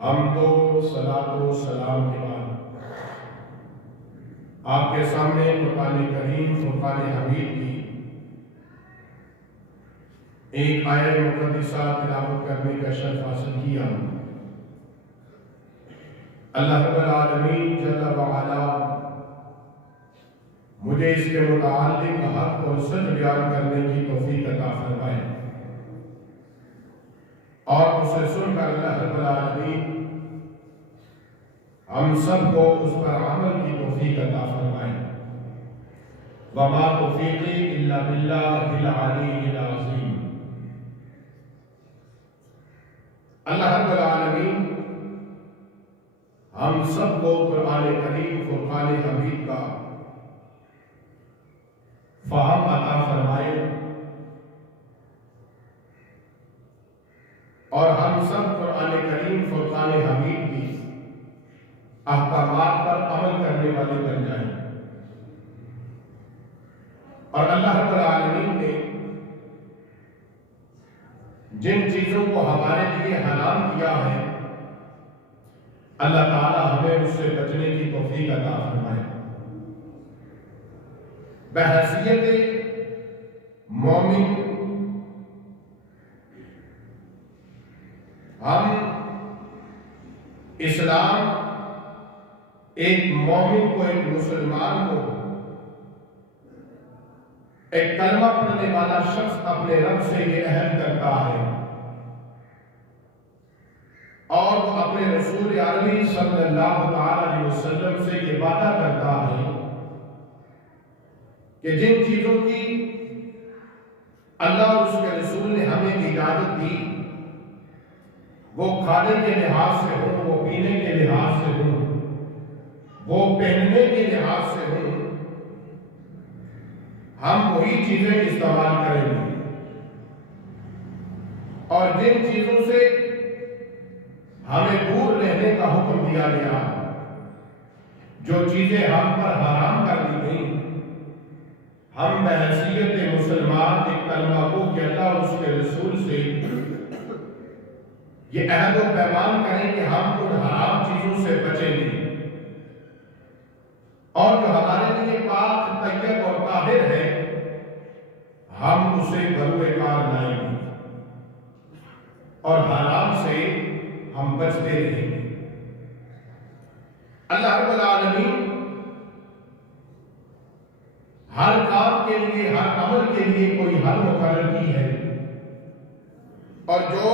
ہم تو صلاۃ و سلام کے بعد آپ کے سامنے قرآن کریم فرقان حمید کی ایک آیت مقدسہ تلاوت کرنے کا شرف حاصل کیا۔ اللہ رب العالمین جل وعلا مجھے اس کے متعلق حق اور سچ بیان کرنے کی توفیق عطا فرمائے، اور اسے سن کر اللہ رب العالمین ہم سب کو اس پر عمل کی توفیق عطا فرمائے۔ وما توفیقی الا باللہ العلی العظیم۔ اللہ رب العالمین ہم سب کو قرآن کریم فرقان حمید کا فہم عطا فرمائے، اور ہم سب قرآن کریم فرقان حمید کی احکامات پر عمل کرنے والے بن جائیں۔ اور اللہ رب العالمین نے جن چیزوں کو ہمارے لیے حرام کیا ہے، اللہ تعالی ہمیں اس سے بچنے کی توفیق عطا فرمائے۔ بحیثیت مومن ہم اسلام ایک مومن کو، ایک مسلمان کو، ایک کلمہ پڑھنے والا شخص اپنے رب سے یہ عہد کرتا ہے، اور وہ اپنے رسول عربی صلی اللہ علیہ وسلم سے یہ وعدہ کرتا ہے کہ جن چیزوں کی اللہ اور اس کے رسول نے ہمیں اجازت دی، وہ کھانے کے لحاظ سے ہوں، وہ پینے کے لحاظ سے ہوں، وہ پہننے کے لحاظ سے ہوں، ہم وہی چیزیں استعمال کریں گے۔ اور جن چیزوں سے ہمیں دور رہنے کا حکم دیا گیا، جو چیزیں ہم پر حرام کر دی گئیں، ہم بحیثیت مسلمان ایک کلمہ گو کہ اللہ اور اس کے رسول سے یہ عہد و پیمان کریں کہ ہم ان حرام چیزوں سے بچیں گے، اور جو ہمارے لیے پاک، طیب اور طاہر ہے، ہم اسے بروئے کار لائیں گے، اور حرام سے ہم بچتے رہیں گے۔ اللہ رب العالمین ہر کام کے لیے، ہر عمل کے لیے کوئی حد مقرر کی ہے، اور جو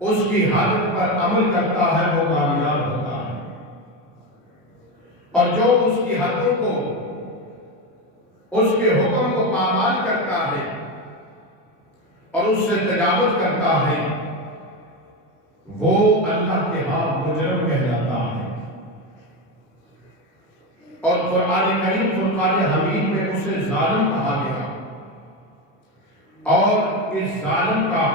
اس کی حد پر عمل کرتا ہے وہ کامیاب ہوتا ہے، اور جو اس کی حدوں کو، اس کے حکم کو پامال کرتا ہے اور اس سے تجاوز کرتا ہے، وہ اللہ کے ہاں مجرم کہلاتا ہے۔ اور قرآن کریم فرقان حمید میں اسے ظالم کہا گیا، اور اس ظالم کا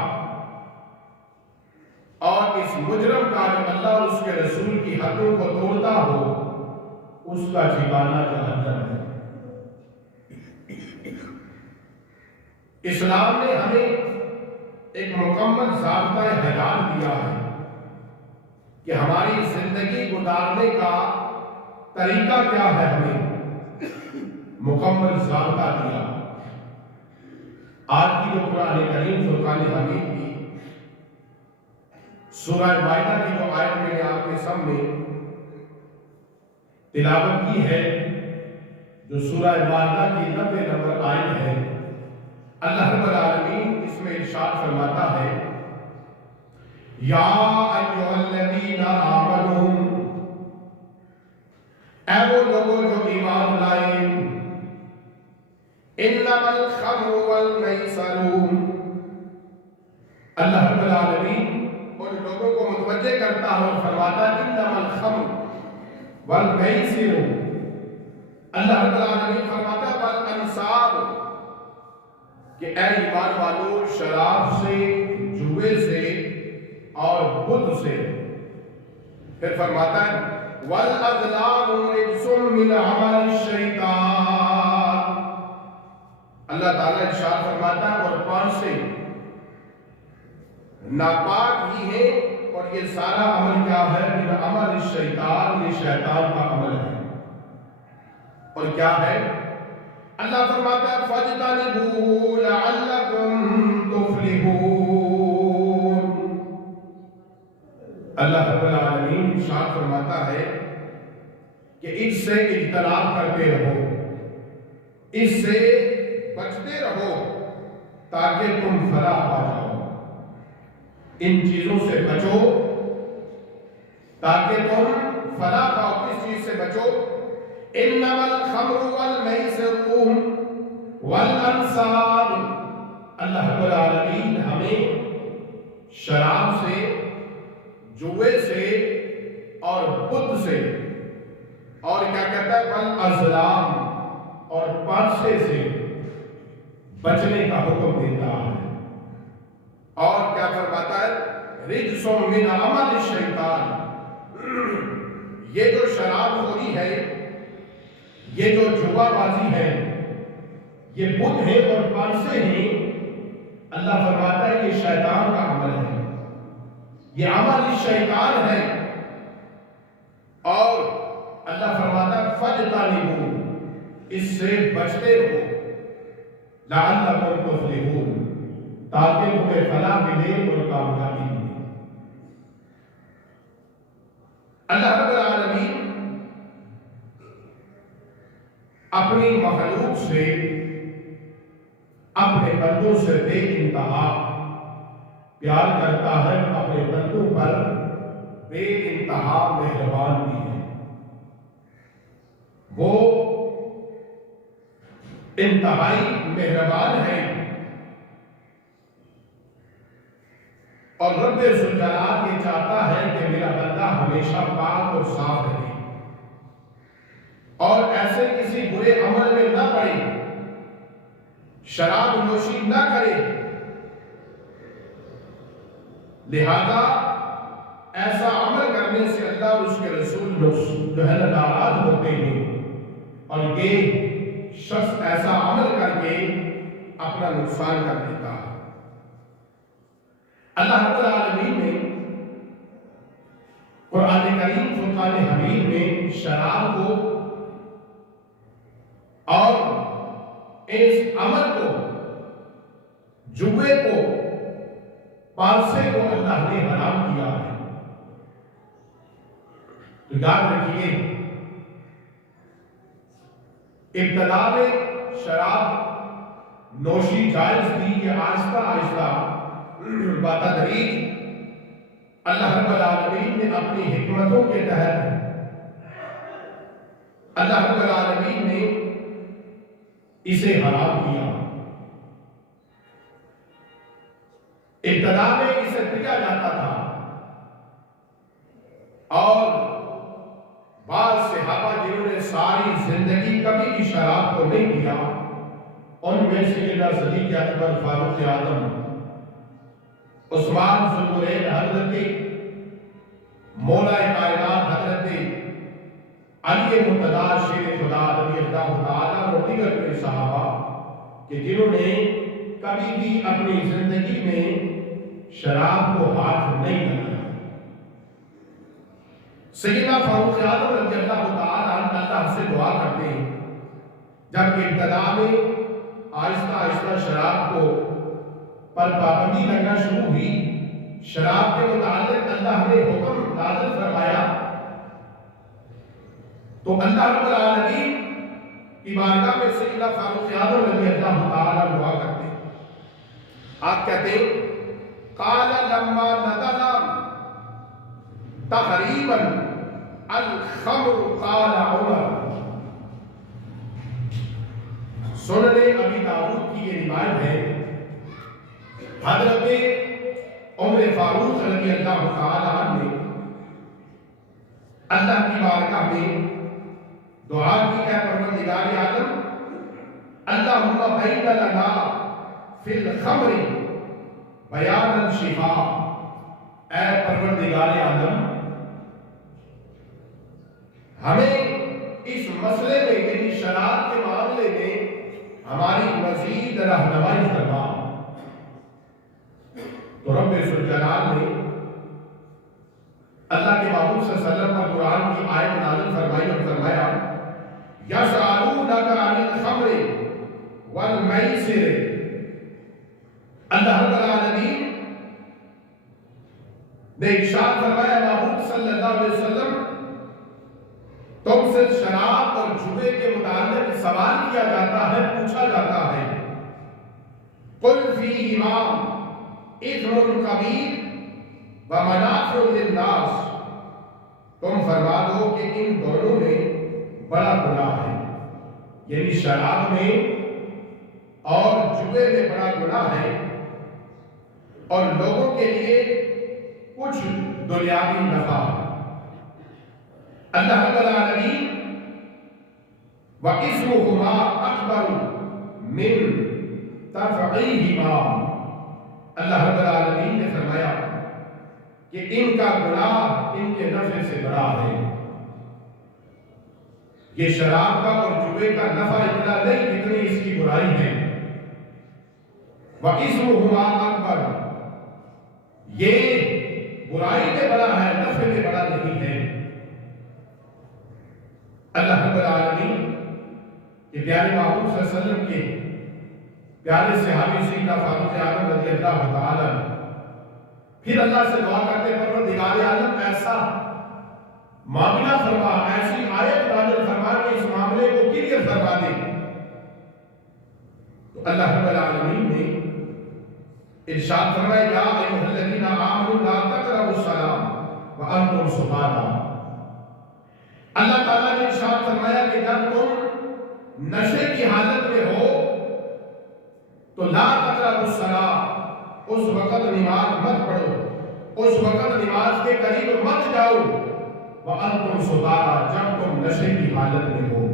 اور اس مجرم کا جو اللہ اور اس کے رسول کی حدوں کو توڑتا ہو، اس کا ٹھکانہ جہنم ہے۔ اسلام نے ہمیں ایک مکمل ضابطۂ حیات دیا ہے کہ ہماری زندگی گزارنے کا طریقہ کیا ہے، ہمیں مکمل ضابطہ دیا۔ آج کی جو قرآن کریم فرقان حمید کی سورہ مائدہ کی جو آیت میں نے آپ کے سامنے تلاوت کی ہے، جو سورہ مائدہ کی 90 نمبر آیت ہے، اللہ رب العالمین اس میں ارشاد فرماتا ہے، یا ایھا الذین آمنوا، اے وہ لوگوں جو ایمان لائے، انما الخمر والمیسر، اللہ رب العالمین ان لوگوں کو متوجہ کرتا ہے اور فرماتا ہے انما الخمر والمیسر، اللہ رب العالمین فرماتا ہے والانصاب، کہ اے ایمان والو شراب سے، جوے سے اور بدھ سے، پھر فرماتا ہے والازلام رجس من عمل الشیطان، اللہ تعالیٰ ارشاد فرماتا ہے اور پانچ سے ناپاک ہی ہیں اور یہ سارا عمل کیا ہے؟ من عمل الشیطان، یہ شیطان کا عمل ہے۔ اور کیا ہے؟ اللہ فرماتا ہے فَاجْتَنِبُوهُ لَعَلَّكُمْ تُفْلِحُونَ۔ اللہ رب العالمین ارشاد فرماتا ہے کہ اس سے اجتناب کرتے رہو، اس سے بچتے رہو تاکہ تم فلاح پا جاؤ۔ ان چیزوں سے بچو تاکہ تم فلاح پاؤ۔ کس چیز سے بچو؟ انما الخمر والمیسر والانصاب۔ اللہ رب العالمین ہمیں شراب سے، جوے سے اور بت سے، اور کیا کہتا ہے والازلام اور پانسے سے بچنے کا حکم دیتا ہے۔ اور کیا فرماتا ہے؟ رجس من عمل الشیطان۔ یہ جو شراب خوری ہے، یہ جو جوا بازی ہے، یہ بت ہے اور پانسے ہیں، اللہ فرماتا ہے یہ شیطان کا عمل ہے، یہ عمل شیطان ہے۔ اور اللہ فرماتا ہے فَاجْتَنِبُوهُ، اس سے بچتے رہو، لَعَلَّكُمْ تُفْلِحُونَ، تاکہ تمہیں فلاح ملے اور کامیابی ملے۔ اللہ رب العالمین اپنی مخلوق سے، اپنے بندوں سے بے انتہا پیار کرتا ہے، اپنے بندوں پر بے انتہا مہربان بھی ہے۔ وہ انتہائی مہربان ہے، اور رب ذوالجلال یہ چاہتا ہے کہ میرا بندہ ہمیشہ پاک اور صاف رہے، اور ایسے کسی برے عمل میں نہ پڑے، شراب نوشی نہ کرے۔ لہذا ایسا عمل کرنے سے اللہ اور اس کے رسول جو ہے ناراض ہوتے ہیں، اور یہ شخص ایسا عمل کر کے اپنا نقصان کر دیتا ہے۔ اللہ رب العالمین نے قرآن کریم فرقان حمید میں شراب کو اور اس عمل کو، جوے کو، پانسے کو اللہ نے حرام کیا ہے۔ تو یاد رکھیے، ابتدا میں شراب نوشی جائز تھی، یہ آہستہ آہستہ بتدریج اللہ رب العالمین نے اپنی حکمتوں کے تحت، اللہ رب العالمین نے اسے حرام کیا۔ ابتدا میں اسے پیا جاتا تھا، اور بعض صحابہ جنہوں نے ساری زندگی کبھی بھی شراب کو نہیں پیا، ان میں سیدنا صدیق اکبر فاروق اعظم، عثمان ذوالنورین حضرت مولا کائنات حضرت علی مرتضیٰ شیر خدا رضی اللہ تعالیٰ اور دیگر کے صحابہ کہ جنہوں نے کبھی بھی اپنی زندگی میں شراب کو ہاتھ نہیں لگایا۔ سیدنا فاروق اعظم رضی اللہ تعالیٰ اللہ سے دعا کرتے ہیں، جب ابتدا میں آہستہ آہستہ شراب کو پر پابندی لگنا شروع ہوئی، شراب کے متعلق اللہ نے حکم نازل فرمایا، تو اللہ رب العالمین کی بارگاہ میں سیدنا فاروق اعظم رضی اللہ تعالیٰ دعا کرتے ہیں۔ آپ کہتے ہیں قال لما نزل تحریما الخمر قال عمر۔ سنن ابی داؤد کی یہ روایت ہے، حضرت عمر فاروق رضی اللہ تعالیٰ عنہ نے اللہ کی بارگاہ میں دعا کی، اے پروردگار عالم، اللہم بین لنا فی الخمر بیان الشفاء، اے پروردگار عالم ہمیں اس مسئلے میں یعنی شراب کے معاملے میں ہماری مزید رہنمائی فرما۔ تو رب ذوالجلال نے اللہ کے محبوب صلی اللہ علیہ وسلم پر قرآن کی آیت نازل فرمائی اور فرمایا یسألونک عن الخمر والمیسر، اللہ رب العالمین نے ارشاد فرمایا محبوب صلی اللہ علیہ وسلم تم سے شراب اور جوئے کے متعلق سوال کیا جاتا ہے، پوچھا جاتا ہے، قل فیہما اثم کبیر ومنافع للناس، تم فرما دو کہ ان دونوں میں بڑا گناہ ہے، یعنی شراب میں اور جوئے میں بڑا گناہ ہے اور لوگوں کے لیے کچھ دنیاوی نفع ہے۔ اللہ رب العالمین وَإِثْمُهُمَا أَكْبَرُ مِنْ تَفْعِيهِمَا، اللہ رب العالمین نے فرمایا کہ ان کا گناہ ان کے نفع سے بڑا ہے۔ یہ شراب کا اور جوئے کا نفع اتنا نہیں جتنی اس کی برائی ہے۔ وَإِثْمُهُمَا أَكْبَرُ، یہ برائی میں بڑا ہے، نفع میں بڑا نہیں ہے۔ اللہ رب العالمین کہ پیارے محبوب صلی اللہ علیہ وسلم کے پیارے صحابی سیدنا فاروق اعظم رضی اللہ تعالی پھر اللہ سے دعا کرتے پروردگار عالم ایسا معاملہ فرما، ایسی آیت نازل فرما کہ اس معاملے کو کلیئر فرما دے۔ تو اللہ رب العالمین نے ارشاد فرمایا یا ایھا الذین آمنوا لا تقربوا الصلاۃ وانتم سکارى، اللہ تعالیٰ نے ارشاد فرمایا کہ جب تم نشے کی حالت میں ہو تو لا تقربوا الصلاۃ، اس وقت نماز مت پڑھو، اس وقت نماز کے قریب مت جاؤ، وانتم سکارى، جب تم نشے کی حالت میں ہو،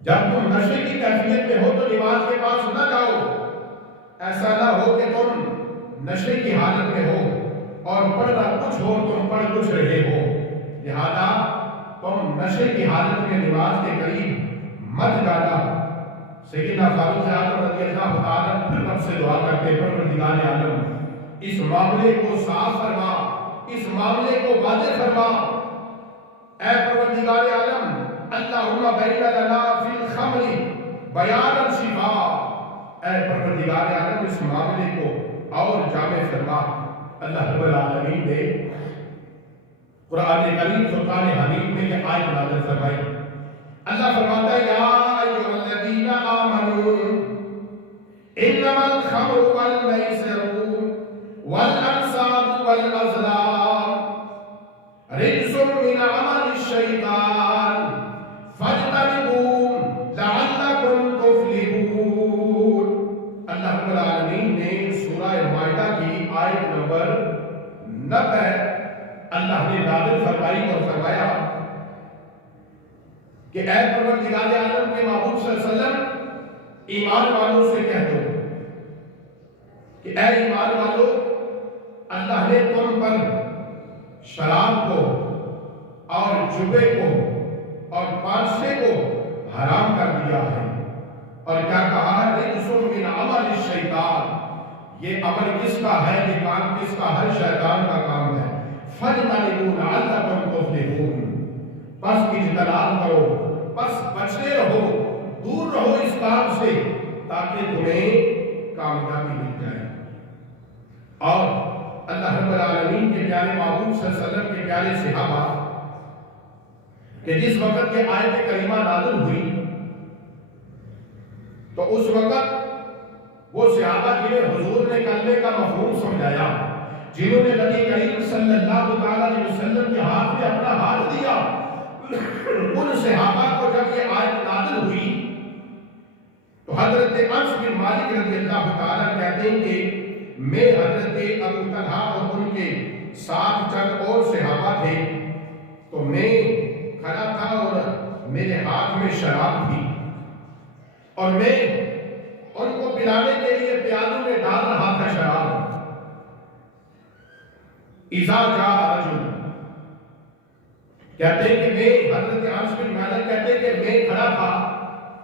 جب تم نشے کی کیفیت میں ہو تو نماز کے پاس نہ جاؤ۔ ایسا نہ ہو کہ تم نشے کی حالت میں ہو اور پڑھنا کچھ ہو تم پڑھ کچھ رہے ہو، لہذا تم نشے کی حالت میں نماز کے قریب مت جانا۔ سیدنا فاروق اعظم رضی اللہ تعالیٰ پھر رب سے دعا کرتے پروردگار عالم اس معاملے کو صاف فرما، اس معاملے کو واضح فرما، اے پروردگار عالم اللہم بین لنا فی الخمر بیانا شفاء، اے پروردگار عالم اس معاملے کو اور جامع فرما۔ اللہ رب العالمین نے قرآن کریم فرقان حمید میں یہ آیت نازل فرمائی۔ اللہ فرماتا ہے یا ایھا الذین آمنوا انما الخمر والمیسر والانصاب والازلام رجس من عمل الشیطان فاجتنبوه لعلکم تفلحون۔ اللہ رب العالمین نے سورہ مائدہ کی آیت نمبر 90 اللہ نے نازل فرمائی اور فرمایا کہ اے پروردگار عالم کے محبوب صلی اللہ علیہ وسلم ایمان والوں سے کہہ دو کہ اے ایمان والو، اللہ نے تم پر شراب کو اور جوے کو اور پانچے کو حرام کر دیا ہے، اور کیا کہا ہے رجس من عمل الشیطان، یہ عمل کس کا ہے، یہ کام کس کا ہے، شیطان کا کام ہے۔ فَاجْتَنِبُوهُ لَعَلَّكُمْ تُفْلِحُونَ، پس اجتناب کرو، پس بچتے رہو، دور رہو اس کام سے تاکہ تمہیں کامیابی مل جائے۔ اور اللہ رب العالمین کے پیارے محبوب صلی اللہ علیہ وسلم کے پیارے صحابہ کہ جس وقت یہ آیت کریمہ نازل ہوئی تو اس وقت وہ صحابہ جنہیں حضور نے کلمے کا مفہوم سمجھایا، جنہوں نے نبی کریم صلی اللہ علیہ وسلم کے ہاتھ میں اپنا ہاتھ دیا، ان صحابہ کو جب یہ آیت نازل ہوئی تو حضرت انس بن مالک رضی اللہ تعالیٰ کہتے ہیں کہ میں حضرت ابو طلحہ اور ان کے ساتھ چند اور صحابہ تھے تو میں کھڑا تھا اور میرے ہاتھ میں شراب تھی اور میں ان کو پلانے کے لیے پیالوں میں ڈال رہا تھا شراب۔ اذا جاء رجل، کہتے ہیں کہ میں حضرت انس بن مالک کہتے ہیں کہ میں کھڑا تھا،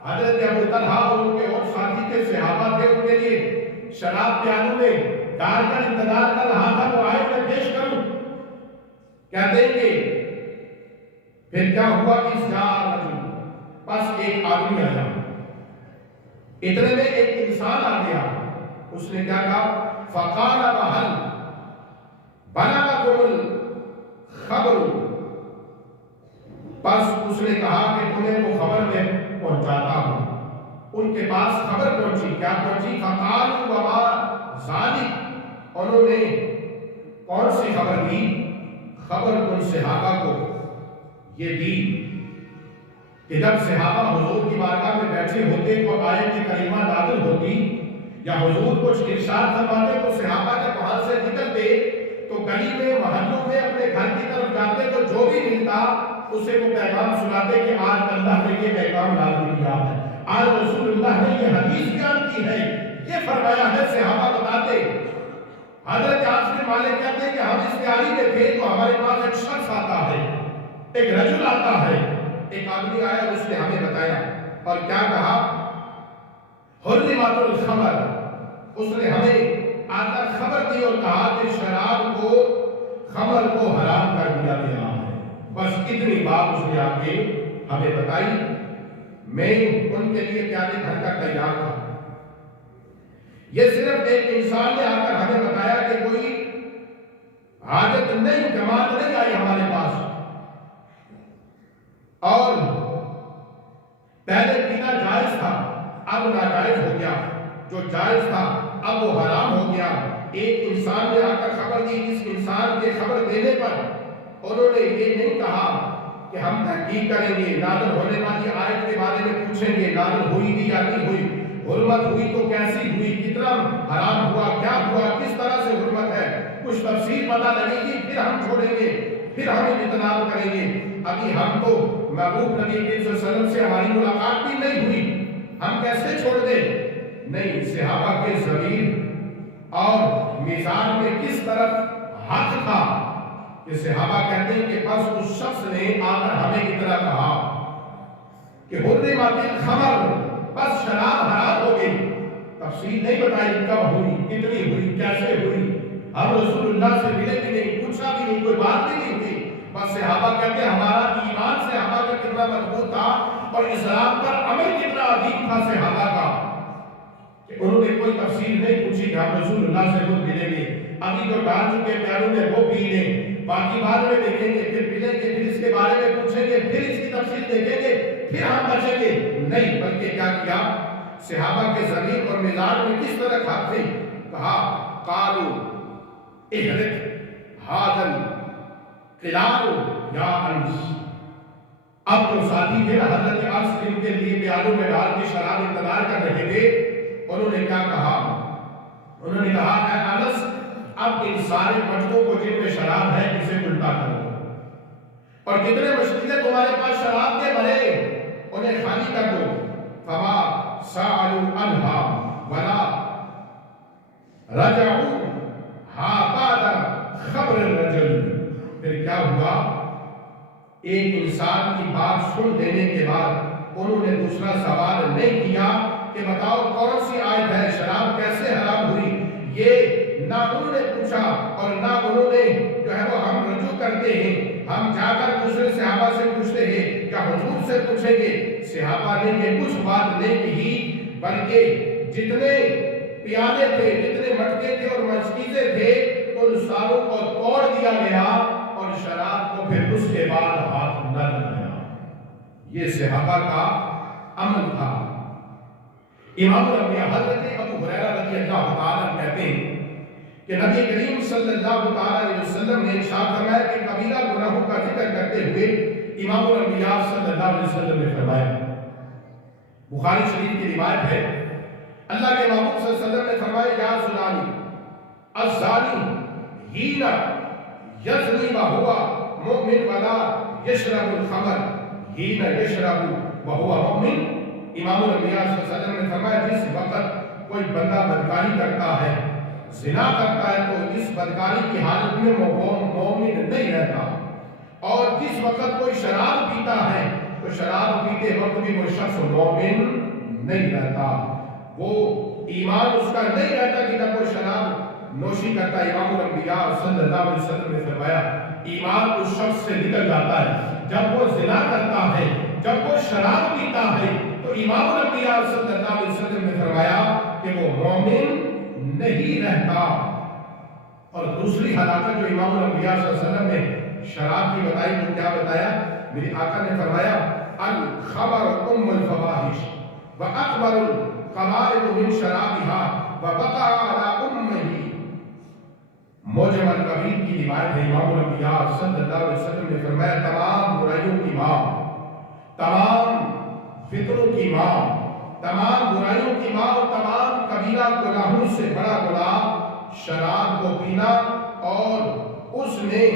حضرت ابو طلحہ اور ان کے اور ساتھی کے صحابہ تھے، ان کے لیے شراب پیالوں میں ڈال کر انتظار کر رہا تھا وہ آئے میں پیش کروں۔ کہتے ہیں کہ پھر کیا ہوا، اس جا رجل، پس ایک آدمی آیا، اتنے میں ایک انسان آ گیا، اس نے کیا کہا، فقال وهل بلغكم الخبر، پس اس نے کہا کہ تمہیں وہ خبر میں پہنچاتا ہوں۔ ان کے پاس خبر پہنچی، کیا پہنچی، فقالوا وما ذلك، انہوں نے کون سی خبر دی، خبر ان صحابہ کو یہ دی کہ جب صحابہ حضور کی بارگاہ میں بیٹھے ہوتے تو آیت کریمہ نازل ہوتی، یا حضور کچھ ارشاد فرماتے تو صحابہ جب وہاں سے نکلتے تو گلی میں محلوں میں اپنے گھر کی طرف جاتے تو جو بھی ملتا اسے وہ پیغام سناتے کہ آج اللہ نے یہ پیغام نازل کیا ہے، آج رسول اللہ نے یہ حدیث بیان کی ہے، یہ فرمایا ہے۔ صحابہ بتاتے، حضرت انس بن مالک کہتے ہیں کہ ہم اس تیاری میں تھے تو ہمارے پاس ایک شخص آتا ہے، ایک رجل آتا ہے، ایک آدمی آیا، اس نے ہمیں بتایا اور کیا کہا، حرمت الخمر، اس نے ہمیں آ کر خبر دی اور کہا کہ شراب کو، خمر کو حرام کر دیا گیا ہے۔ بس اتنی بات اس نے آ کے ہمیں بتائی، میں ان کے لیے پیالے بھر کر تیار تھا۔ یہ صرف ایک انسان نے آ کر ہمیں بتایا کہ کوئی حاجت نہیں، جماعت نہیں آئی ہمارے پاس، اور پہلے پینا جائز تھا اب ناجائز ہو گیا، جو جائز تھا اب وہ حرام ہو گیا۔ ایک انسان نے آ کر خبر دی، اس انسان کے خبر دینے پر انہوں نے یہ نہیں کہا کہ ہم تحقیق کریں گے، نازل ہونے والی آیت کے بارے میں پوچھیں گے، نازل ہوئی بھی یا نہیں ہوئی، حرمت ہوئی تو کیسی ہوئی، کتنا حرام ہوا، کیا ہوا، کس طرح سے حرمت ہے، کچھ تفصیل پتہ لگے گی، پھر ہم چھوڑیں گے، پھر ہم اجتناب کریں گے۔ ابھی ہم تو محبوب نبی کریم صلی اللہ علیہ وسلم سے ہماری ملاقات بھی نہیں ہوئی، ہم کیسے چھوڑ دیں؟ نہیں، صحابہ کے ضمیر اور میزان میں کس طرف حق تھا کہ صحابہ کہتے ہیں کہ بس اس شخص نے آ کر ہمیں اتنا کہا کہ حرمت الخمر، بس شراب حرام ہو گئی، تفصیل نہیں بتائی کب ہوئی، کتنی ہوئی، کیسے ہوئی، ہم رسول اللہ سے ملے بھی نہیں، پوچھا بھی نہیں، کوئی بات بھی نہیں ہوئی۔ بس صحابہ کہتے ہیں ہمارا ایمان صحابہ کا کتنا مضبوط تھا اور اسلام پر عمل کتنا عظیم تھا صحابہ کا کہ انہوں نے کوئی تفصیل نہیں پوچھی کہ ہم رسول اللہ سے خود ملیں گے، ابھی جو ڈال چکے پیالوں میں وہ پی لیں، باقی بعد میں دیکھیں گے، پھر ملیں گے، پھر اس کے بارے میں پوچھیں گے، پھر اس کی تفصیل دیکھیں گے، پھر ہم بچیں گے۔ نہیں، بلکہ کیا کیا، صحابہ کے ضمیر اور مزاج میں کس طرح کھات تھی، کہا قالوا احرق ھذا قلال یا انس، اب جو ساتھی تھے حضرت انس ان کے لیے پیالوں میں ڈال کے شراب انتظار کر رہے تھے، انہوں نے کیا کہا، انہوں نے کہا اے انس، اب ان سارے مٹکوں کو جن میں شراب ہے اسے الٹا کر دو، اور جتنے مشکلیں تمہارے پاس شراب کے بھرے انہیں خالی کر دو۔ فما سألوا عنها ولا رجعوا بعد خبر الرجل، پھر کیا ہوا، ایک انسان کی بات سن لینے کے بعد انہوں نے دوسرا سوال نہیں کیا کہ بتاؤ کون سی آیت ہے، شراب کیسے حرام ہوئی، یہ نہ انہوں نے پوچھا اور نہ انہوں نے جو ہے وہ ہم رجوع کرتے ہیں، ہم جا کر دوسرے صحابہ سے پوچھتے ہیں یا حضور سے پوچھیں گے۔ صحابہ نے یہ کچھ بات نہیں کہی، بلکہ جتنے پیالے تھے، جتنے مٹکے تھے اور مشکیزیں تھے، ان ساروں کو توڑ دیا گیا اور شراب کو پھر اس کے بعد ہاتھ نہ لگایا۔ یہ صحابہ کا عمل تھا۔ امام الانبیاء حضرت ابو ہریرہ رضی اللہ تعالیٰ کہتے ہیں کہ نبی کریم صلی اللہ علیہ وسلم نے ارشاد فرمایا کہ کبیرہ گناہوں کا ذکر کرتے ہوئے امام الانبیاء صلی اللہ علیہ وسلم نے فرمایا، بخاری شریف کی روایت ہے، اللہ کے محبوب صلی اللہ علیہ وسلم نے فرمایا یا زنانی الزانی ہینا یزنی وہوا مؤمن ولا یشرب الخمر ہینا یشرب وہوا مؤمن۔ امام الانبیاء صلی اللہ علیہ وسلم نے فرمایا جس وقت کوئی بندہ بدکاری کرتا ہے، زنا کرتا ہے، تو اس بدکاری کی حالت میں وہ مومن نہیں رہتا، اور جس وقت کوئی شراب پیتا ہے تو شراب پیتے وقت بھی وہ شخص مومن نہیں رہتا، وہ ایمان اس کا نہیں رہتا کہ جب وہ شراب نوشی کرتا۔ امام الانبیاء صلی اللہ علیہ وسلم نے فرمایا ایمان اس شخص سے نکل جاتا ہے۔ جب وہ زنا کرتا ہے، جب وہ شراب پیتا ہے، تو امام الانبیاء صلی اللہ علیہ وسلم نے فرمایا کہ وہ مومن نہیں رہتا۔ اور دوسری ہلاکت جو امام الانبیاء صلی اللہ علیہ وسلم نے شراب کی بتائی، تو کیا بتایا؟ میرے آقا نے فرمایا الخمر ام الفواحش واکبر القبائح من شرابها وبقى على امه۔ موجم الکبیر کی روایت ہے، امام الانبیاء صلی اللہ علیہ وسلم نے فرمایا تمام برائیوں کی ماں، تمام فطروں کی ماں، تمام برائیوں کی ماں اور تمام کبیرہ گناہوں سے بڑا گناہ شراب کو پینا، اور اس نے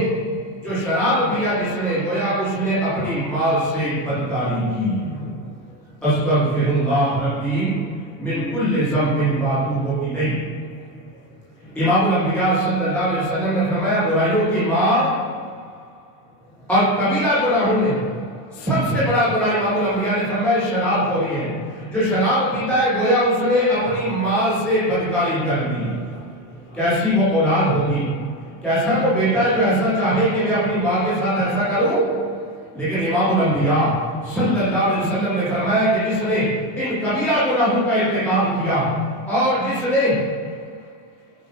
جو شراب پیا جس نے گویا اس نے اپنی ماں سے بدکاری کی۔ استغفر اللہ ربی من کل ذنب واتوب الیہ۔ امام الانبیاء صلی اللہ علیہ وسلم نے فرمایا برائیوں کی ماں اور کبیرہ گناہوں میں سب سے بڑا گناہ امام الانبیاء نے فرمایا شراب ہو رہی ہے۔ جو شراب پیتا ہے گویا اس نے اپنی ماں سے بدکاری کر دی۔ کیسی وہ اولاد ہوگی، کیسا وہ بیٹا جو ایسا چاہے کہ میں اپنی ماں کے ساتھ ایسا کروں؟ لیکن امام الانبیاء صلی اللہ علیہ وسلم نے فرمایا کہ جس نے ان کبیرہ گناہوں کا ارتکاب کیا اور جس نے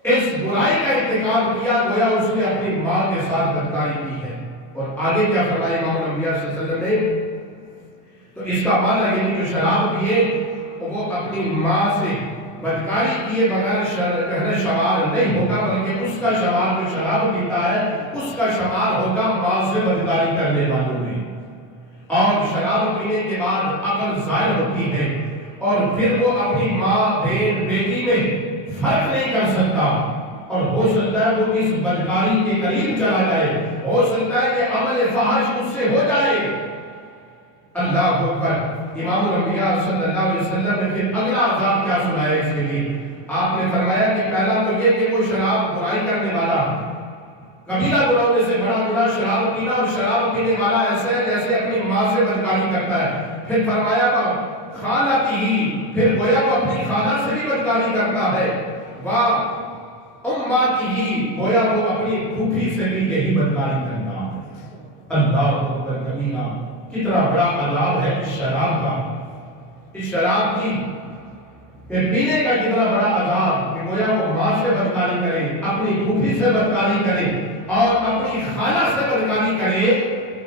اس برائی کا ارتکاب کیا گویا اس نے اپنی ماں کے ساتھ بدکاری کی ہے۔ اور آگے کیا فرمایا امام الانبیاء صلی اللہ علیہ وسلم نے؟ تو اس کا معنی یعنی جو شراب پیے وہ اپنی ماں سے بدکاری کیے بغیر شمار نہیں ہوگا، بلکہ اس کا شمار جو شراب پیتا ہے اس کا شمار ہوگا ماں سے بدکاری کرنے والوں میں۔ اور شراب پینے کے بعد عقل ظاہر ہوتی ہے اور پھر وہ اپنی ماں بہن بیٹی میں فرق نہیں کر سکتا، اور ہو سکتا ہے وہ اس بدکاری کے قریب چلا جائے، ہو سکتا ہے کہ عمل فحش اس سے ہو جائے۔ اللہ اکبر۔ امام الانبیاء صلی اللہ علیہ وسلم نے پھر اگلا عذاب کیا سنایا اس کے لیے؟ آپ نے فرمایا کہ پہلا تو یہ کہ وہ شراب برائی کرنے والا، کبیرہ گناہوں میں سے بڑا گناہ شراب پینا، اور شراب پینے والا ایسا ہے جیسے اپنی ماں سے بدکاری کرتا ہے۔ پھر فرمایا خالتی ہی، پھر گویا وہ اپنی خالہ سے بھی بدکاری کرتا ہے، اماتی ہی، گویا وہ اپنی پھوپھی سے بھی یہی بدکاری کرتا ہے۔ اللہ اکبر کبیرہ۔ کتنا بڑا عذاب ہے اس شراب کا، اس شراب کی پینے کا کتنا بڑا عذاب کہ گویا وہ ماں سے بدکاری کرے، اپنی پھوپھی سے بدکاری کرے اور اپنی خالہ سے بدکاری کرے۔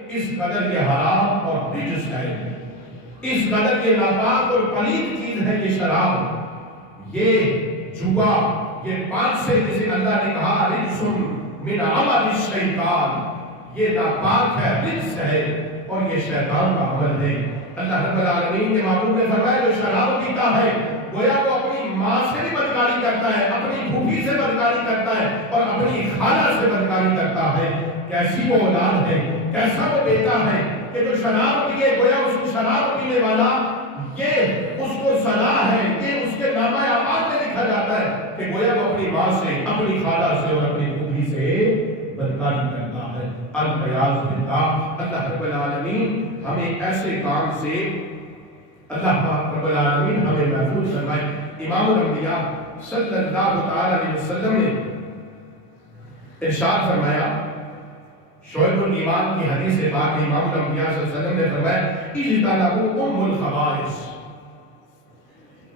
اس قدر یہ حرام اور نجس ہے، اس قدر یہ ناپاک اور پلید چیز ہے یہ شراب، یہ جوا، یہ پاک سے جسے اللہ نے کہا رجس من عمل الشیطان، یہ ناپاک ہے، رجس ہے اور یہ شیطان کا عمل ہے۔ اللہ رب العالمین کے محبوب نے فرمایا جو شراب پیتا ہے گویا وہ اپنی ماں سے بھی بدکاری کرتا ہے، اپنی پھوپھی سے بدکاری کرتا ہے اور اپنی خالہ سے بدکاری کرتا ہے۔ کیسی وہ اولاد ہے، کیسا وہ بیٹا ہے کہ جو شراب پیے گویا اس کو شراب پینے والا یہ اس کو سزا ہے، یہ اس کے نامہ اعمال میں لکھا جاتا ہے کہ گویا وہ اپنی ماں سے، اپنی خالہ سے اور اپنی پھوپھی سے بدکاری کرتا ہے۔ العیاذ باللہ۔ اللہ رب العالمین ہمیں ایسے کام سے، اللہ رب العالمین ہمیں محفوظ فرمائے۔ امام الانبیاء صلی اللہ علیہ وسلم نے ارشاد فرمایا، شعب الایمان کی حدیث پاک امام الانبیاء صلی اللہ علیہ وسلم نے فرمایا اجتنبوا ام الخبائث۔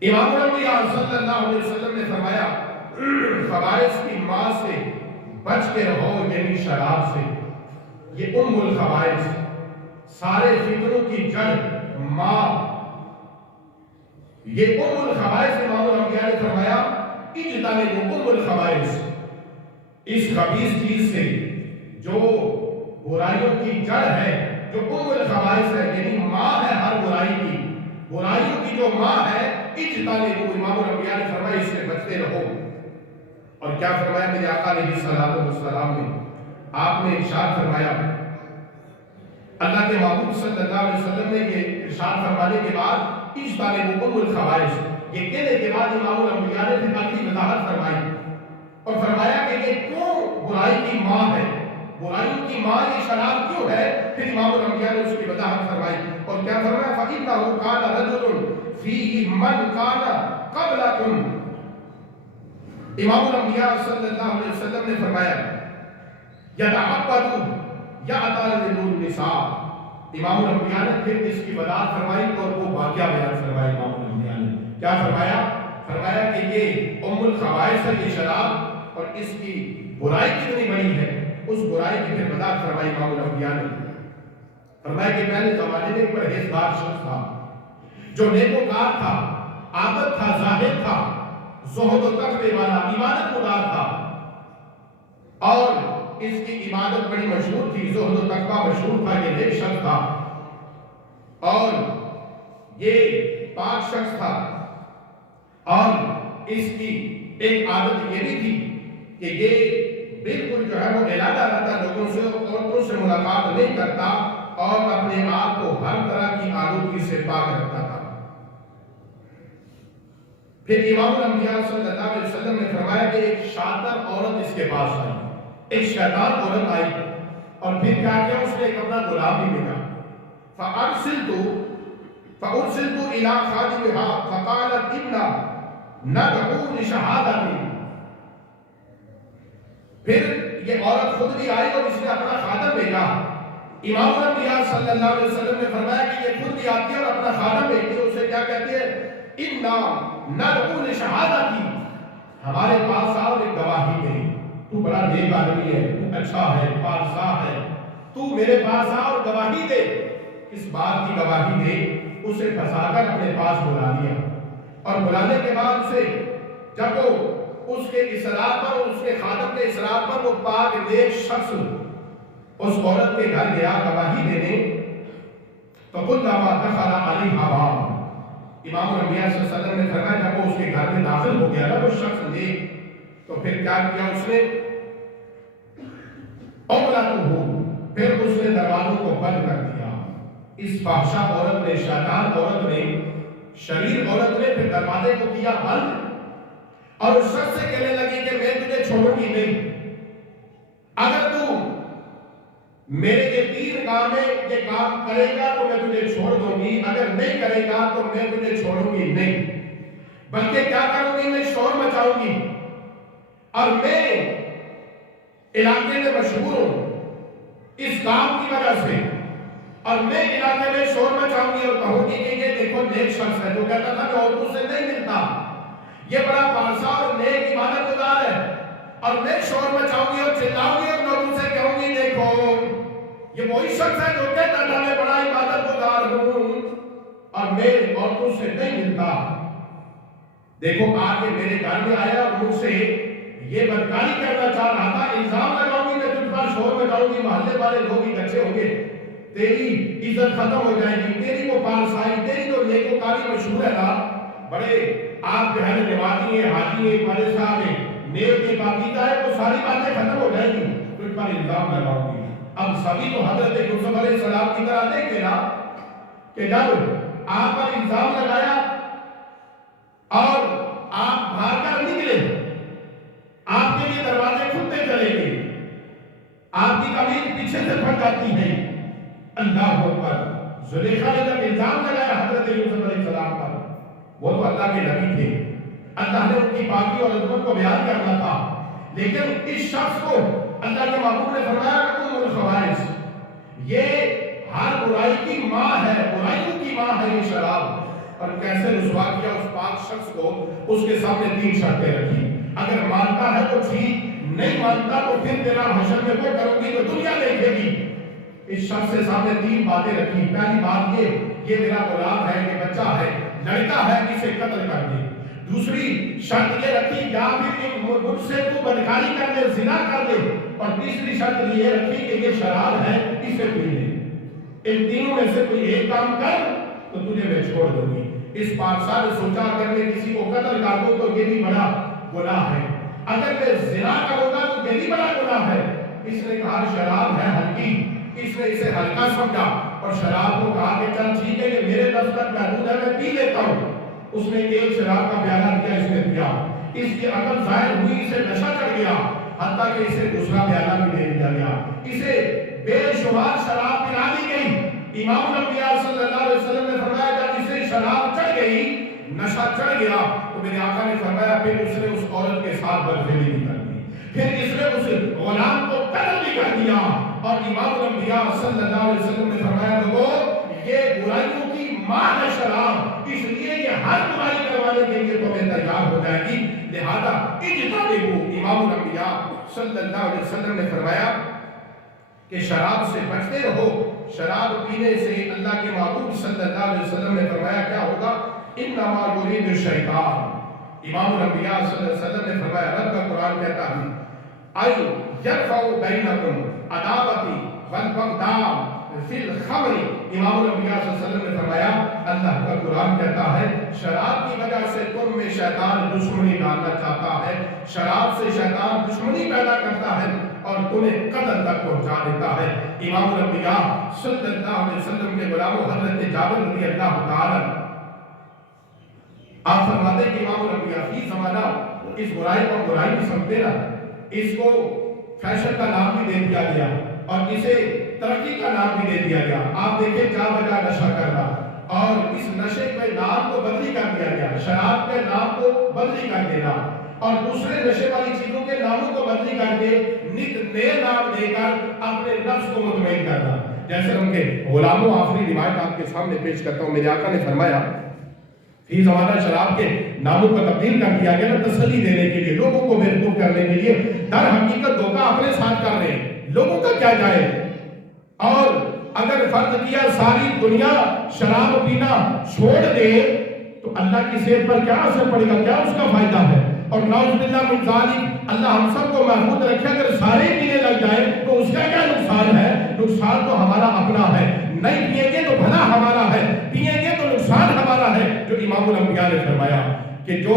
امام الانبیاء صلی اللہ علیہ وسلم نے فرمایا خبائث کی ماں سے بچ کے رہو، یعنی شراب سے۔ یہ ام الخبائث، سارے فتنوں کی جڑ، ماں، یہ ام الخبائث۔ امام الانبیاء نے فرمایا اجتنبوا ام الخبائث، اس خبیث چیز سے جو برائیوں کی جڑ ہے، جو ام الخبائث ہے، یعنی ماں ہے ہر برائی کی، برائیوں کی جو ماں ہے، اجتنبوا، امام الانبیاء نے فرمایا اس سے بچتے رہو۔ اور کیا فرمایا میرے آقا علیہ الصلوۃ والسلام نے؟ آپ نے ارشاد فرمایا، اللہ کے محبوب صلی اللہ علیہ وسلم نے یہ ارشاد فرمانے کے بعد اجتنبوا ام الخبائث، یہ کہنے کے بعد امام الانبیاء نے پھر اگلی وضاحت فرمائی اور فرمایا کہ یہ کیوں برائی کی ماں ہے، برائیوں کی ماں یہ شراب کیوں ہے؟ پھر امام الانبیاء نے اس کی وضاحت فرمائی اور کیا فرمایا فَإِنَّهُ كَانَ رَجُلٌ فِيهِ مَنْ كَانَ قَبْلَكُمْ۔ امام الانبیاء صلی اللہ علیہ وسلم نے فرمایا یتعبد النساء. امام الانبیاء نے پھر اس کی وضاحت فرمائی اور وہ واقعہ بیان فرمایا. امام الانبیاء نے کیا فرمایا؟ فرمایا کہ یہ ام الخبائث ہے یہ شراب اور اس کی برائی کتنی بڑی ہے. اس برائی کی پھر وضاحت فرمائی امام الانبیاء نے. فرمایا کہ پہلے زمانے میں ایک پرہیزگار شخص تھا جو نیکوکار تھا، عابد تھا، زاہد تھا، زہد و تقوی والا، عبادت گزار تھا اور اس کی عبادت بڑی مشہور تھی، زہد و تقوی مشہور تھا. یہ نیک شخص تھا اور یہ پاک شخص تھا اور اس کی ایک عادت یہ بھی تھی کہ یہ بالکل جو ہے وہ علیحدہ رہتا، لوگوں سے عورتوں سے ملاقات نہیں کرتا اور اپنے آپ کو ہر طرح کی آلودگی سے پاک رکھتا تھا. پھر امام الانبیاء صلی اللہ علیہ وسلم نے فرمایا کہ ایک شاطر عورت اس کے پاس آئی، ایک شیطان عورت آئی اور پھر کیا کیا؟ اس نے ایک اپنا غلام بھی بھیجا. فأرسلت إلى خادمها فقالت إنا ندعو لشهادتي. پھر یہ عورت خود بھی آئی اور اس نے اپنا خادم بھیجا. امام الانبیاء صلی اللہ علیہ وسلم نے فرمایا کہ یہ خود بھی آتی ہے اور اپنا خادم بھیجتی ہے. اسے کیا کہتے ہیں؟ اِنَّا نَدْعُو لِشَهَادَتِي، ہمارے پاس آؤ ایک گواہی دے، تو بڑا نیک آدمی ہے، تو اچھا ہے، پارسا ہے، تو میرے پاس آؤ اور گواہی دے. اس بات کی گواہی دے. اسے پھنسا کر اپنے پاس بلا لیا اور بلانے کے بعد اسے جب وہ اس کے اصرار پر، اس کے خادم کے اصرار پر وہ پاک نیک شخص اس عورت کے گھر گیا گواہی دینے، تو کلما دخل علیہا باب، امام الانبیاء صلی اللہ علیہ وسلم نے فرمایا جب وہ اس کے گھر میں داخل ہو گیا نا وہ شخص نیک، تو پھر کیا کیا اس نے؟ پھر اس نے دروازوں کو بند کر دیا. اس فحشہ عورت نے، شیطان عورت نے، شریر عورت نے پھر دروازے کو کیا بند اور اس شخص سے کہنے لگی کہ میں تجھے چھوڑوں گی نہیں، اگر تو میرے یہ 3 کام ہے یہ کام کرے گا تو میں تجھے چھوڑ دوں گی، اگر نہیں کرے گا تو میں تجھے چھوڑوں گی نہیں، بلکہ کیا کروں گی؟ میں شور مچاؤں گی اور میں علاقے میں مشہور ہوں اس کام کی وجہ سے، اور میں علاقے میں شور مچاؤں گی اور کہوں گی کہ یہ دیکھو نیک شخص ہے جو کہتا تھا کہ عورتوں سے نہیں ملتا، یہ بڑا پارسا اور نیک عبادت گزار ہے، اور میں شور مچاؤں گی اور چلاؤں گی اور لوگوں سے کہوں گی دیکھو یہ وہی شخص ہے جو کہتا تھا میں بڑا عبادت گزار ہوں اور میں عورتوں سے نہیں ملتا. دیکھو آگے میرے گھر میں آیا اور مجھ سے یہ بدکاری کرنا چاہ رہا تھا، الزام لگاؤں گی میں تجھ پر شور مچاؤں گی، محلے والے لوگ اکٹھے ہوں گے، تیری عزت ختم ہو جائے گی، تیری وہ پارسائی، تیری جو نیکوکاری مشہور ہے نا، بڑے آپ جو ہے نمازی ہیں، حاجی ہیں، بڑے صاحب ہیں، نیک کے باقیدہ ہے، وہ ساری باتیں ختم ہو جائیں گی، تجھ پر الزام لگاؤں گی. اب سبھی تو حضرت یوسف علیہ السلام کی طرح دیکھتے نا کہ جب آپ پر الزام لگایا اور آپ بھاگ کر نکلے، آپ کے لیے دروازے کھلتے چلے گئے، آپ کی قمیض پیچھے سے پھٹ جاتی ہے. اللہ اکبر. زلیخا نے جب الزام لگایا حضرت یوسف علیہ السلام پر، وہ تو اللہ کے نبی تھے، اللہ نے ان کی پاکی اور عظمت کو بیان کرنا تھا، لیکن اس شخص کو اللہ کے محبوب نے فرمایا کہ ام الخبائث، یہ ہر برائی کی ماں ہے، برائیوں کی ماں ہے یہ شراب. اور کیسے رسوا کیا اس پاک شخص کو، اس کے سامنے 3 شرطیں رکھی، اگر مانتا ہے تو ٹھیک، نہیں مانتا تو پھر تیرا حشر میں وہ کروں گی تو دنیا دیکھے گی. اس شخص سے سامنے 3 باتیں رکھی. پہلی بات یہ میرا غلام ہے، یہ بچہ ہے، لڑکا ہے، اسے قتل کر دے. دوسری شرط یہ رکھی یا پھر مجھ سے تو بدکاری کر لے، زنا کر لے. اور تیسری شرط یہ رکھی کہ یہ شراب ہے، اسے پی لے. ان تینوں میں سے کوئی ایک کام کر تو تجھے میں چھوڑ دوں گی. اس بادشاہ نے سوچا اگر میں کسی کو قتل کر دوں تو یہ بھی بڑا گناہ ہے، اگر میں زنا کروں گا تو یہ بھی بڑا گناہ ہے. اس نے کہا شراب ہے ہلکی، اس نے اسے ہلکا سمجھا اور شراب کو کہا کہ چل ٹھیک ہے کہ میرے نفس تک محدود ہے، میں پی لیتا ہوں. اس نے ایک شراب کا پیالہ دیا، اس نے پیا، اس کی عقل ظاہر ہوئی، اسے نشہ چڑھ گیا، حتیٰ کہ اسے دوسرا پیالہ بھی دے دیا گیا، اسے بے شمار شراب پلا دی گئی. امام الانبیاء صلی اللہ علیہ وسلم نے فرمایا جب اسے شراب چڑھ گئی، نشہ چڑھ گیا، تو میرے آقا نے فرمایا پھر اس نے اس عورت کے ساتھ بدفعلی بھی کر دی، پھر اس نے اس غلام کو قتل بھی کر دیا. اور امام الانبیاء صلی اللہ علیہ وسلم نے فرمایا لوگوں یہ برائیوں کی ماں ہے شراب، اس لیے یہ ہر برائی کروانے کے لیے تمہیں تیار ہو جائے گی، لہذا اجتنبوا۔ امام الانبیاء صلی اللہ علیہ وسلم نے فرمایا کہ شراب سے بچتے رہو۔ شراب پینے سے اللہ کے محبوب صلی اللہ علیہ وسلم نے فرمایا کیا ہوگا؟ انما یرید الشیطان۔ امام الانبیاء صلی اللہ علیہ وسلم نے فرمایا، رب کا قرآن کہتا ہے ای یرفع بینکم عداوتی والبغضاء فی الخمر۔ امام الانبیاء صلی اللہ علیہ وسلم نے فرمایا اللہ کا قرآن کہتا ہے شراب کی وجہ سے تم میں شیطان دشمنی ڈالنا چاہتا ہے، شراب سے شیطان دشمنی پیدا کرتا ہے اور تمہیں قتل تک پہنچا دیتا ہے۔ امام الانبیاء صلی اللہ علیہ وسلم کے غلاموں حضرت جابر رضی اللہ تعالی آپ فرماتے ہیں کہ امام الانبیاء فی زمانہ اس برائی کو برائی نہیں سمجھتے نا، اس کو فیشن کا نام بھی دے دیا گیا اور اسے ترقی کا نام بھی دے دیا گیا۔ آپ دیکھیں کیا وجہ نشہ کرنا، اور اس نشے کے نام کو بدلی کر دیا گیا، شراب کے نام کو بدلی کر دینا اور دوسرے نشے والی چیزوں کے ناموں کو بدلی کر کے نت نئے نام دے کر اپنے نفس کو مطمئن کرنا۔ جیسے ان کے غلاموں آخری روایت آپ کے سامنے پیش کرتا ہوں، میرے آقا نے فرمایا فی زمانہ شراب کے ناموں کو تبدیل کر دیا گیا نا تسلی دینے کے لیے، لوگوں کو بیوقوف کرنے کے لیے، در حقیقت دھوکہ اپنے ساتھ کر رہے ہیں، لوگوں کا کیا جائے۔ اور اگر فرض کیا ساری دنیا شراب پینا چھوڑ دے تو اللہ کی صحت پر کیا اثر پڑے گا، کیا اس کا فائدہ ہے؟ اور نعوذ باللہ من ذالک اللہ ہم سب کو محفوظ رکھے، اگر سارے پینے لگ جائے تو اس کا کیا نقصان ہے؟ نقصان تو ہمارا اپنا ہے، نہیں پیئیں گے تو بھلا ہمارا ہے، پیئیں گے تو نقصان ہمارا ہے۔ جو امام الانبیاء نے فرمایا کہ جو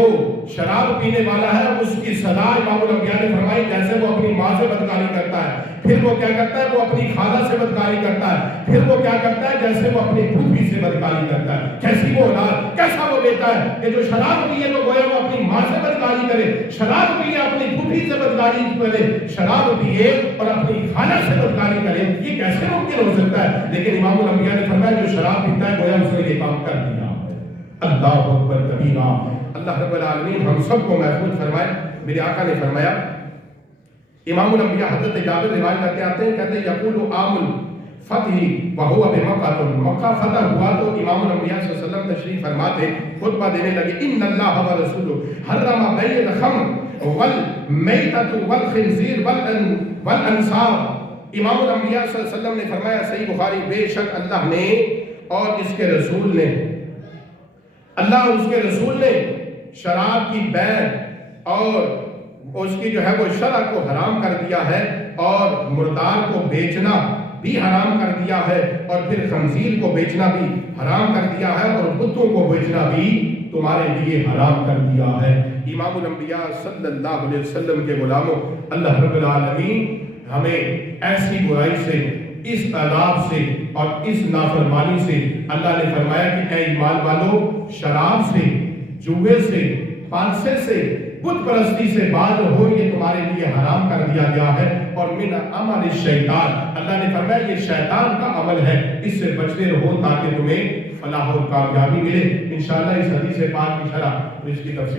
شراب پینے والا ہے اس کی سزا امام الانبیاء نے فرمائی جیسے وہ اپنی ماں سے بدکاری کرتا ہے، پھر وہ کیا کرتا ہے، وہ اپنی خالہ سے بدکاری کرتا ہے، پھر وہ کیا کرتا ہے جیسے وہ اپنی پھوپھی سے بدکاری کرتا ہے۔ کیسی وہ اولاد، کیسا وہ بیٹا ہے کہ جو شراب پیے تو گویا وہ اپنی ماں سے بدکاری کرے، شراب پیے اپنی پھوپھی سے بدکاری کرے، شراب پیے اور اپنی خالہ سے بدکاری کرے، یہ کیسے ممکن ہو سکتا ہے؟ لیکن امام الانبیاء نے فرمایا جو شراب پیتا ہے گویا اس نے یہ کام کر دیا۔ اللہ اکبر کبیرہ۔ اللہ رب العالمین ہم سب کو محفوظ فرمائے۔ میرے آقا نے فرمایا امام الانبیاء حضرت جابر روایت کرتے آتے ہیں، کہتے ہیں یقول عام الفتح وہو بمکہ، مکہ فتح ہوا تو امام الانبیاء صلی اللہ علیہ وسلم تشریف فرماتے خطبہ دینے لگے ان اللہ ورسولہ حرم بیع الخمر والمیتۃ والخنزیر والانصاب۔ امام الانبیاء صلی اللہ علیہ وسلم نے فرمایا صحیح بخاری، بے شک اللہ نے اور اس کے رسول نے، اللہ اور اس کے رسول نے شراب کی بیع اور اس کی جو ہے وہ شرع کو حرام کر دیا ہے، اور مردار کو بیچنا بھی حرام کر دیا ہے، اور پھر خنزیر کو بیچنا بھی حرام کر دیا ہے، اور بتوں کو بیچنا بھی تمہارے لیے حرام کر دیا ہے۔ امام الانبیاء صلی اللہ علیہ وسلم کے غلاموں، اللہ رب العالمین ہمیں ایسی برائی سے، اس عذاب سے اور اس نافرمانی سے، اللہ نے فرمایا کہ اے ایمان والو شراب سے، جوے سے، پانسے سے، بت پرستی سے بعد ہو، یہ تمہارے لیے حرام کر دیا گیا ہے، اور من عمل الشیطان، اللہ نے فرمایا یہ شیطان کا عمل ہے، اس سے بچتے رہو تاکہ تمہیں فلاح اور کامیابی ملے۔ انشاءاللہ اس حدیث پاک کی شرح اور اس کی تفسیر